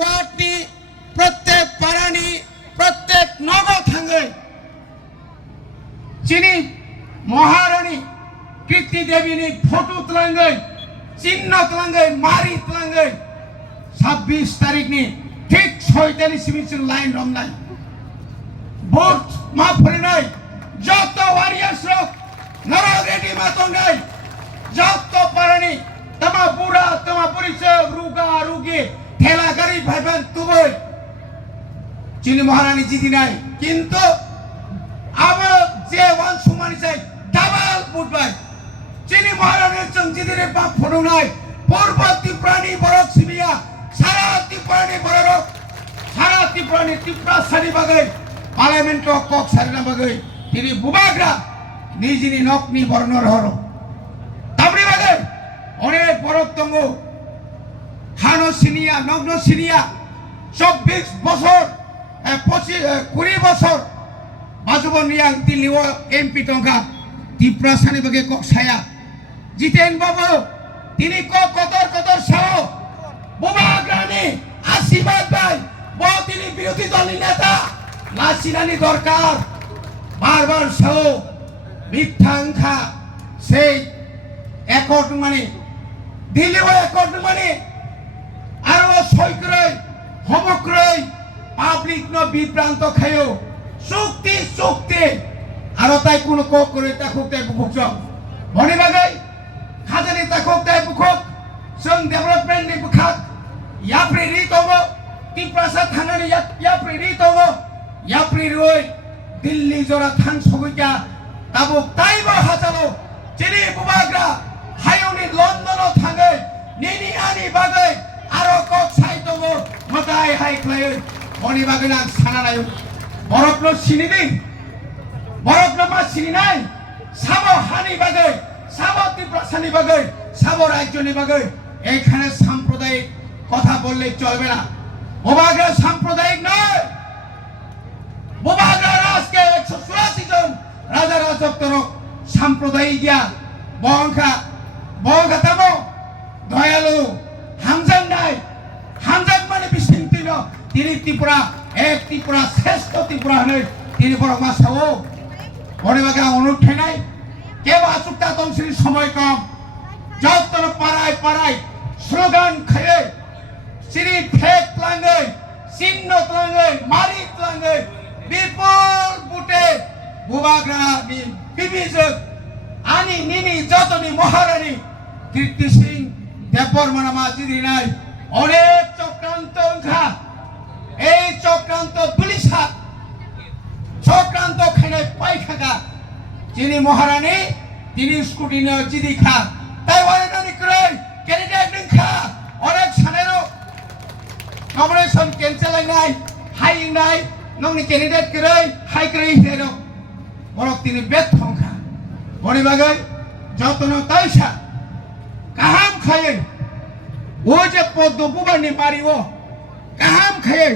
वार्डनी प्रत्येक पारानी प्रत्येक नगर थांगे चीनी महारानी कीर्ति देवी ने फोटो तलांगे चिन्ह तलांगे मारी तलांगे 26 तारीख ने ठीक 46 मिनट लाइन रमनाई ভোট মাফরি নাই যত ওয়ারিয়ার্স রক নরগেটি মাতঙ্গাই যত পারানি তোমা বুড়া তোমা পরিচয় রুগা রুগী ঠেলা গাড়ি ভাইবেন তুবই চিনি মহারানী জিদি নাই কিন্তু আবার যে ওয়ান সুমানি চাই ডাবল বুটবাই চিনি মহারানীর চং জিদিরে বাপ ফটো নাই পূর্ববর্তী প্রাণী বরক সিবিয়া সারা ত্রিপুরানি বরক সারা ত্রিপুরানি ত্রিপুরা সারি বাগাই पार्लियामेंट कक सारिना बागै तिनी बुबाग्रा निजिनि नकनि बर्णर हरो ताबरी बागै अनेक बरफ दङ हानो सिनिया नग्न सिनिया 24 বছর 20 বছর बाजुबन नियां दिल्ली एमपी टंका त्रिपुरा सानि बागै कक साया जितेन बाबू तिनी कक कतर कतर साओ बुबाग्रानि आशीर्वाद भाई बहु तिनी विरोधी दलनि नेता लासिनानी दरकार बार बार साओ मिथ्यांखा से एकट माने दिल्ली एकट माने आरो सयक्रय हमक्रय पाब्लिक न विभ्रांत खायो चुक्ति चुक्ति आरो ताई कोनो क करे ताखौ ताई बुखक भनि बागै खाजानि ताखौ ताई बुखक जों डेभलपमेन्ट नि बुखक याप्रि रि दङ तिप्रासा थांनानै याप्रि रि दङ याप्रि रोय दिल्ली जरा थां सगैया ताबो ताइबो हाजालो चिनि बुबाग्रा हायोनि लन्डन थाङै निनि आनि बागै आरो कक साइ दङ मताय हाय क्लाय अनि बागै आं साना नायो बरफनो सिनिदि बरफनो मा सिनिनाय साबो हानि बागै साबो त्रिपुरासानि बागै साबो राज्यनि बागै एखाने साम्प्रदायिक কথা বললে চলবে না বুবাগ্রা সাম্প্রদায়িক নয় বুবাগ্রা আজকে 184 জন রাজা রাজত্বর সাম্প্রদায়িক বংখা বংখাতামো দয়ালু হামজান নাই হামজান মানে বিশৃঙ্খল তিনি ত্রিপুরা এক ত্রিপুরা শ্রেষ্ঠ ত্রিপুরা হলে তিনি বড় মাসাও বড়বাগা অনুঠে নাই কেউ আসুকতা তংশির সময় কম যতন পাড়ায় পাড়ায় স্লোগান খায়ে সিরি ফেক তলাঙ্গৈ চিহ্ন তলাঙ্গৈ মারি তলাঙ্গৈ বিপুল বুটে বুবাগ্রা বিবিজক আনি নিনি যতনি মহারানী কীর্তি সিং দেববর্মা মাজিদি নাই অনেক চক্রান্ত অংখা এই চক্রান্ত পুলিশা চক্রান্ত খানে পাইখাগা যিনি মহারানী তিনি স্কুটি নিয়ে জিদি খা তাই ওয়ারেনানি করে ক্যান্ডিডেট নিখা অনেক সানেরও নমিনেশন ক্যান্সেল নাই হাই নাই নংনি ক্যান্ডিডেট করে হাই করে হেরো বরক তিনি বেথংখা বড়ি বাগৈ যতন তাইসা কাহাম খায়ে ও যে পদ্ম বুবানি মারিও কাহাম খায়ে